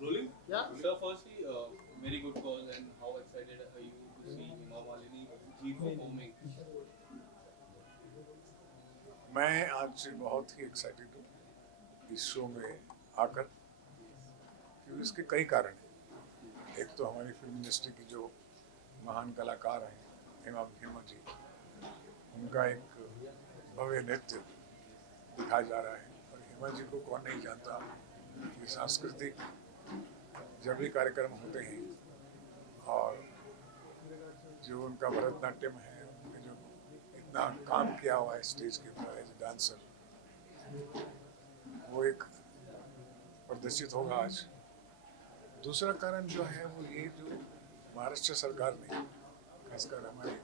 Rolling? Yeah. Sir, firstly, very good cause, and how excited are you to see Hema Malini ji performing? मैं आज बहुत ही excited हूँ इस show में आकर, क्योंकि इसके कई कारण हैं। एक तो हमारी फिल्म इंडस्ट्री की जो महान कलाकार हैं हेमा जी, उनका एक भव्य नृत्य दिखाया जा रहा है। और हेमा जी को कौन नहीं जानता कि सांस्कृतिक जब भी कार्यक्रम होते हैं और जो उनका भरतनाट्यम है, उनके जो इतना काम किया हुआ है स्टेज के ऊपर एज ए डांसर, वो एक प्रदर्शित होगा आज। दूसरा कारण जो है वो ये, जो महाराष्ट्र सरकार ने, खासकर हमारे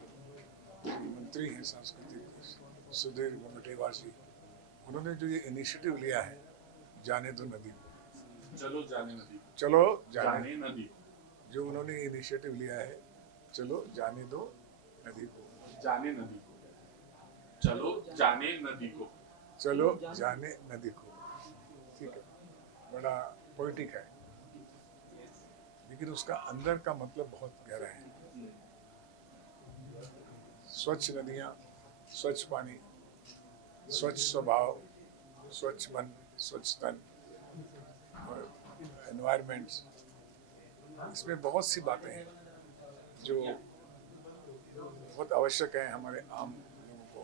मंत्री हैं सांस्कृतिक सुधीर मुनगंटीवार जी, उन्होंने जो ये इनिशिएटिव लिया है, जाने दो नदी को, चलो जाने नदी, चलो जाने नदी, जो उन्होंने इनिशिएटिव लिया है, चलो जाने दो नदी को, जाने नदी को, चलो जाने नदी को, चलो जाने नदी को। ठीक है, बड़ा पोइटिक है, लेकिन उसका अंदर का मतलब बहुत गहरा है। स्वच्छ नदियाँ, स्वच्छ पानी, स्वच्छ स्वभाव, स्वच्छ मन, स्वच्छ तन और एनवायरनमेंट्स, इसमें बहुत सी बातें हैं जो बहुत आवश्यक है हमारे आम लोगों को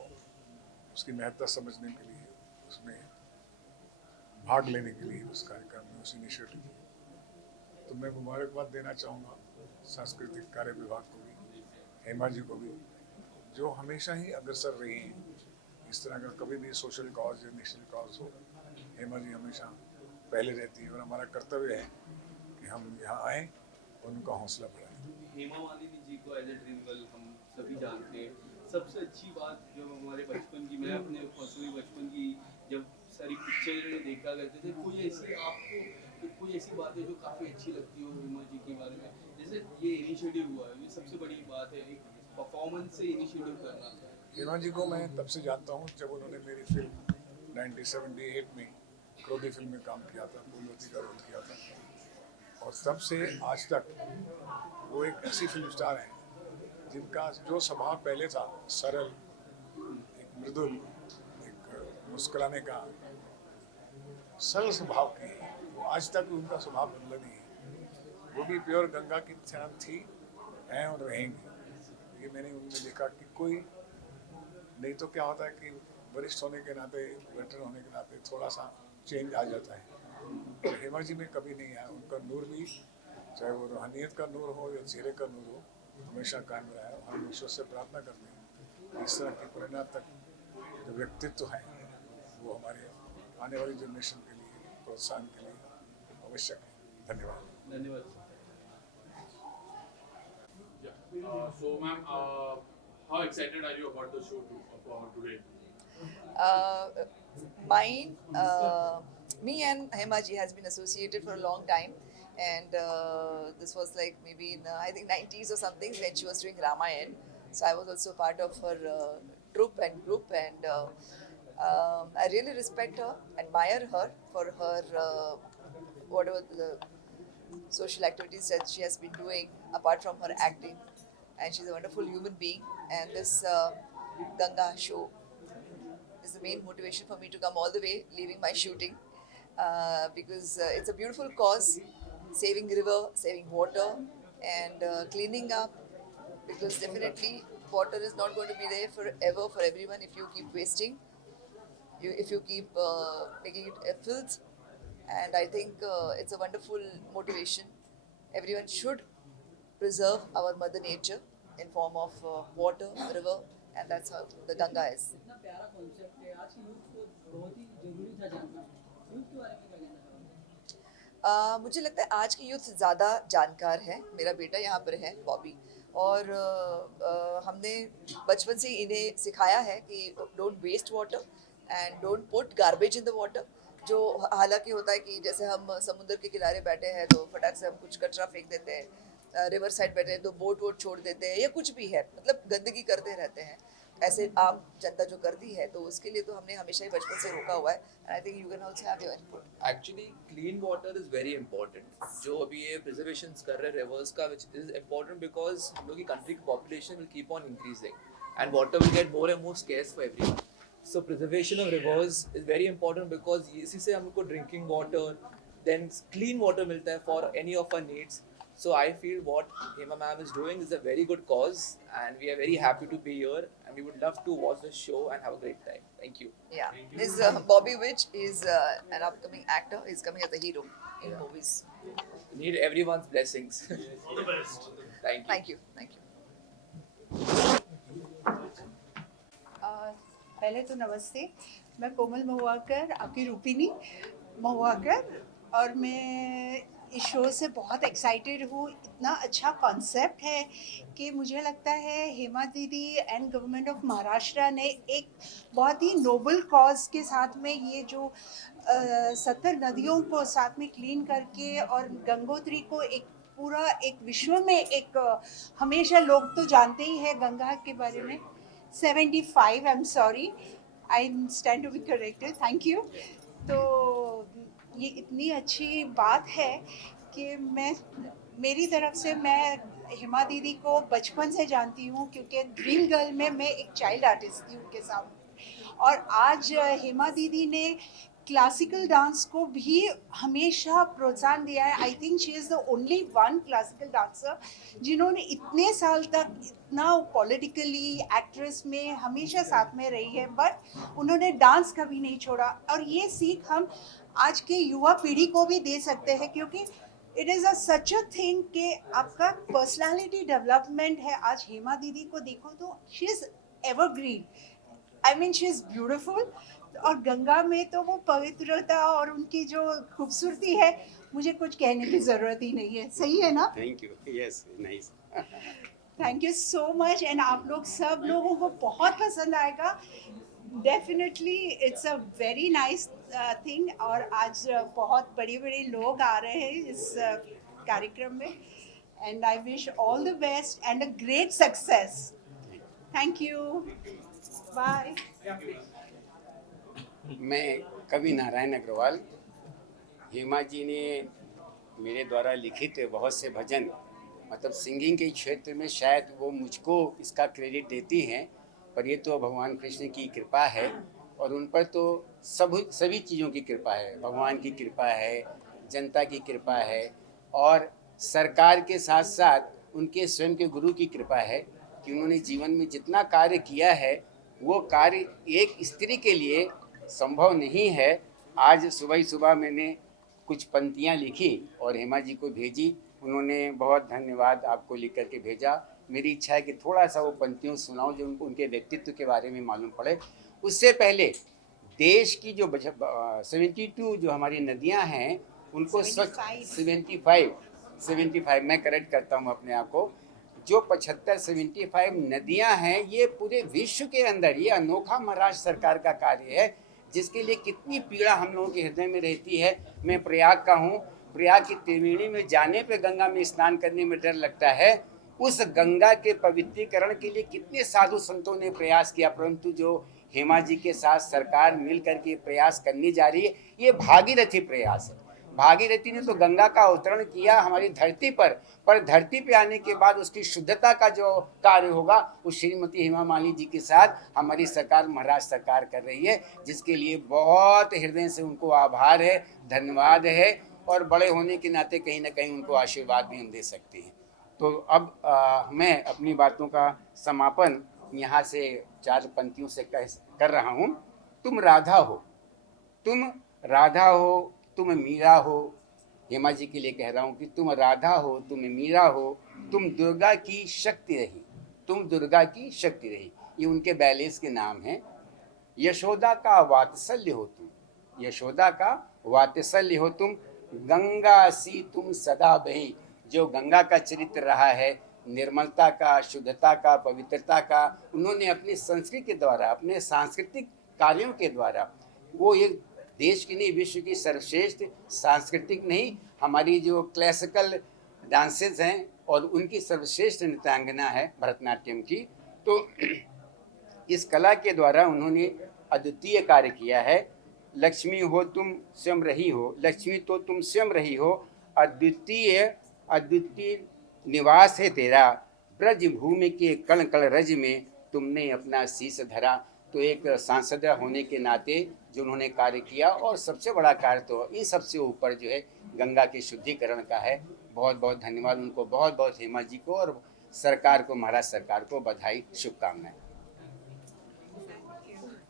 उसकी महत्ता समझने के लिए, उसमें भाग लेने के लिए, उस कार्यक्रम में, उस इनिशिएटिव में। तो मैं मुबारकबाद देना चाहूँगा सांस्कृतिक कार्य विभाग को भी, हेमा जी को भी, जो हमेशा ही अग्रसर रही हैं। इस तरह का कभी भी सोशल कॉज या नेशनल कॉज हो, हेमा जी हमेशा पहले रहती है। और हमारा कर्तव्य है कि हम यहाँ आएँ और उनका हौसला बढ़ाएं। हेमा मालिनी जी को एज ए ड्रीम गर्ल हम सभी जानते हैं। सबसे अच्छी बात जो हमारे बचपन की, मैं अपने पर्सनली बचपन की जब सारी पिक्चर देखा करते थे, कोई ऐसी आपको कोई ऐसी बात है जो काफ़ी अच्छी लगती हो हेमा जी के बारे में? जैसे ये इनिशिएटिव हुआ है, ये सबसे बड़ी बात है, एक परफॉर्मेंस से इनिशिएटिव करना। हेमा जी को मैं तब से जानता हूँ जब उन्होंने मेरी फिल्म 1978 में क्रोधी फिल्म में काम किया था, फूलवती का रोल किया था। और तब से आज तक वो एक ऐसी फिल्म स्टार हैं जिनका जो स्वभाव पहले था सरल, एक मृदुल, एक मुस्कुराने का सरल स्वभाव की है, वो आज तक उनका स्वभाव बदला नहीं है। वो भी प्योर गंगा की तरह थी, हैं और रहेंगी। ये मैंने उनमें देखा कि कोई नहीं तो क्या होता है कि वरिष्ठ होने के नाते, वेटरन होने के नाते थोड़ा सा चेंज आ जाता है। तो हेमा जी में कभी नहीं आया। उनका नूर भी, चाहे वो रूहानियत का नूर हो या चेहरे का नूर हो, हमेशा कायम रहा है। हम ईश्वर से प्रार्थना करते हैं कि इस तरह की प्रेरणा तक जो व्यक्तित्व है वो हमारे आने वाली जनरेशन के लिए प्रोत्साहन के लिए आवश्यक है। धन्यवाद। धन्यवाद। Yeah. So, ma'am, how excited are you about the show today? Uh, mine, me and Hemaji has been associated for a long time, and this was like maybe in I think 90s or something when she was doing Ramayan. So I was also part of her troupe and group, and I really respect her, admire her for her whatever the social activities that she has been doing apart from her acting, and she's a wonderful human being. And this Ganga show is the main motivation for me to come all the way, leaving my shooting, because it's a beautiful cause, saving river, saving water, and cleaning up. Because definitely water is not going to be there forever for everyone if you keep wasting, if you keep making it a filth. And I think it's a wonderful motivation. Everyone should preserve our mother nature in form of water, river, and that's how the Ganga is. इतना प्यारा concept है, आज की youth को बहुत ही जरूरी था जानना। यूथ के बारे में क्या कहना चाहोगे? मुझे लगता है आज की यूथ ज़्यादा जानकार है। मेरा बेटा यहाँ पर है, बॉबी, और हमने बचपन से ही इन्हें सिखाया है कि don't waste water and don't put garbage in the water. जो हालांकि होता है कि जैसे हम समुद्र के किनारे बैठे हैं तो फटाक से हम कुछ कचरा फेंक देते हैं, रिवर साइड बैठे हैं तो बोट वोट छोड़ देते हैं, या कुछ भी है, मतलब गंदगी करते रहते हैं। ऐसे आम जनता जो करती है, तो उसके लिए तो हमने हमेशा ही बचपन से रोका हुआ है. And I think you can also have your input. Actually clean water is very important. जो अभी ये प्रिजर्वेशन कर रहे हैं रिवर्स का, विच इज़ इम्पॉर्टेंट बिकॉज हम लोग की कंट्री की population will keep on increasing and water will get more and more scarce for everyone. So preservation of rivers is very important because इसी से हमको drinking water then clean water मिलता है for any of our needs. So I feel what Hema ma'am is doing is a very good cause, and we are very happy to be here, and we would love to watch the show and have a great time. Thank you. Yeah, this Bobby Witch is an upcoming actor. He's coming as a hero in movies. Need everyone's blessings. All the best. Thank you. Thank you, thank you. पहले तो नमस्ते. मैं कोमल महुआकर, आपकी रूपिनी महुआकर, और मैं इस show से बहुत एक्साइटेड हूँ. इतना अच्छा कॉन्सेप्ट है कि मुझे लगता है हेमा दीदी एंड गवर्नमेंट ऑफ महाराष्ट्र ने एक बहुत ही नोबल कॉज के साथ में ये जो 70 नदियों को साथ में क्लीन करके और गंगोत्री को एक पूरा एक विश्व में एक हमेशा लोग तो जानते ही हैं गंगा के बारे में. 75, I am sorry, I stand to be corrected. Thank you. तो ये इतनी अच्छी बात है कि मेरी तरफ से मैं हेमा दीदी को बचपन से जानती हूँ, क्योंकि ड्रीम गर्ल में मैं एक चाइल्ड आर्टिस्ट थी उनके सामने. और आज हेमा दीदी ने क्लासिकल डांस को भी हमेशा प्रोत्साहन दिया है. I think she is the only one classical dancer जिन्होंने इतने साल तक इतना पॉलिटिकली एक्ट्रेस में हमेशा साथ में रही है, बट उन्होंने डांस कभी नहीं छोड़ा. और ये सीख हम आज के युवा पीढ़ी को भी दे सकते हैं, क्योंकि it is such a thing कि आपका पर्सनालिटी डेवलपमेंट है. आज हेमा दीदी को देखो तो she is evergreen. I mean she is beautiful. और गंगा में तो वो पवित्रता और उनकी जो खूबसूरती है, मुझे कुछ कहने की ज़रूरत ही नहीं है. सही है ना? Thank you. Yes, nice. Thank you so much. And आप लोग सब लोगों को बहुत पसंद आएगा. Definitely it's a very nice thing. और आज बहुत बड़े बड़े लोग आ रहे हैं इस कार्यक्रम में. And I wish all the best and a great success. Thank you. Bye. मैं कवि नारायण अग्रवाल. हेमा जी ने मेरे द्वारा लिखित बहुत से भजन, मतलब सिंगिंग के क्षेत्र में शायद वो मुझको इसका क्रेडिट देती हैं, पर ये तो भगवान कृष्ण की कृपा है और उन पर तो सभी चीज़ों की कृपा है. भगवान की कृपा है, जनता की कृपा है, और सरकार के साथ साथ उनके स्वयं के गुरु की कृपा है कि उन्होंने जीवन में जितना कार्य किया है वो कार्य एक स्त्री के लिए संभव नहीं है. आज सुबह ही सुबह मैंने कुछ पंक्तियाँ लिखी और हेमा जी को भेजी. उन्होंने बहुत धन्यवाद आपको लिख करके भेजा. मेरी इच्छा है कि थोड़ा सा वो पंक्तियों सुनाऊं जो उनको उनके व्यक्तित्व के बारे में मालूम पड़े. उससे पहले देश की जो 72 जो हमारी नदियां हैं उनको स्वच्छ 75 मैं करेक्ट करता हूं अपने आप को. जो 75 नदियां हैं ये पूरे विश्व के अंदर ये अनोखा महाराष्ट्र सरकार का कार्य है, जिसके लिए कितनी पीड़ा हम लोगों के हृदय में रहती है. मैं प्रयाग का हूँ. प्रयाग की त्रिवेणी में जाने पे गंगा में स्नान करने में डर लगता है. उस गंगा के पवित्रीकरण के लिए कितने साधु संतों ने प्रयास किया, परंतु जो हेमा जी के साथ सरकार मिल करके प्रयास करनी जा रही है, ये भागीरथी प्रयास है. भागीरथी ने तो गंगा का अवतरण किया हमारी धरती पर धरती पे आने के बाद उसकी शुद्धता का जो कार्य होगा वो श्रीमती हेमा मालिनी जी के साथ हमारी सरकार महाराष्ट्र सरकार कर रही है, जिसके लिए बहुत हृदय से उनको आभार है, धन्यवाद है. और बड़े होने के नाते कहीं ना कहीं उनको आशीर्वाद भी हम दे सकते हैं. तो अब मैं अपनी बातों का समापन यहाँ से 4 पंक्तियों से कर रहा हूँ. तुम राधा हो, तुम राधा हो, तुम मीरा हो. हेमा जी के लिए कह रहा हूँ कि तुम राधा हो, तुम मीरा हो, तुम दुर्गा की शक्ति रही, तुम दुर्गा की शक्ति रही. ये उनके बैलेंस के नाम हैं. यशोदा का वात्सल्य हो तुम, यशोदा का वात्सल्य हो तुम. गंगा सी तुम सदा बही. जो गंगा का चरित्र रहा है, निर्मलता का, शुद्धता का, पवित्रता का, उन्होंने अपनी संस्कृति के द्वारा, अपने सांस्कृतिक कार्यों के द्वारा, वो एक देश की नहीं विश्व की सर्वश्रेष्ठ सांस्कृतिक नहीं हमारी जो क्लासिकल डांसेस हैं और उनकी सर्वश्रेष्ठ नृत्यांगना है भरतनाट्यम की. तो इस कला के द्वारा उन्होंने अद्वितीय कार्य किया है। लक्ष्मी हो तुम स्वयं रही हो, लक्ष्मी तो तुम स्वयं रही हो, अद्वितीय अद्वितीय निवास है तेरा, ब्रज भूमि के कण कण रज में तुमने अपना शीश धरा। तो एक सांसद होने के नाते जो उन्होंने कार्य किया, और सबसे बड़ा कार्य तो इन सबसे ऊपर जो है गंगा के शुद्धिकरण का है। बहुत बहुत धन्यवाद उनको, बहुत बहुत हेमा जी को और सरकार को, महाराष्ट्र सरकार को बधाई, शुभकामनाएं।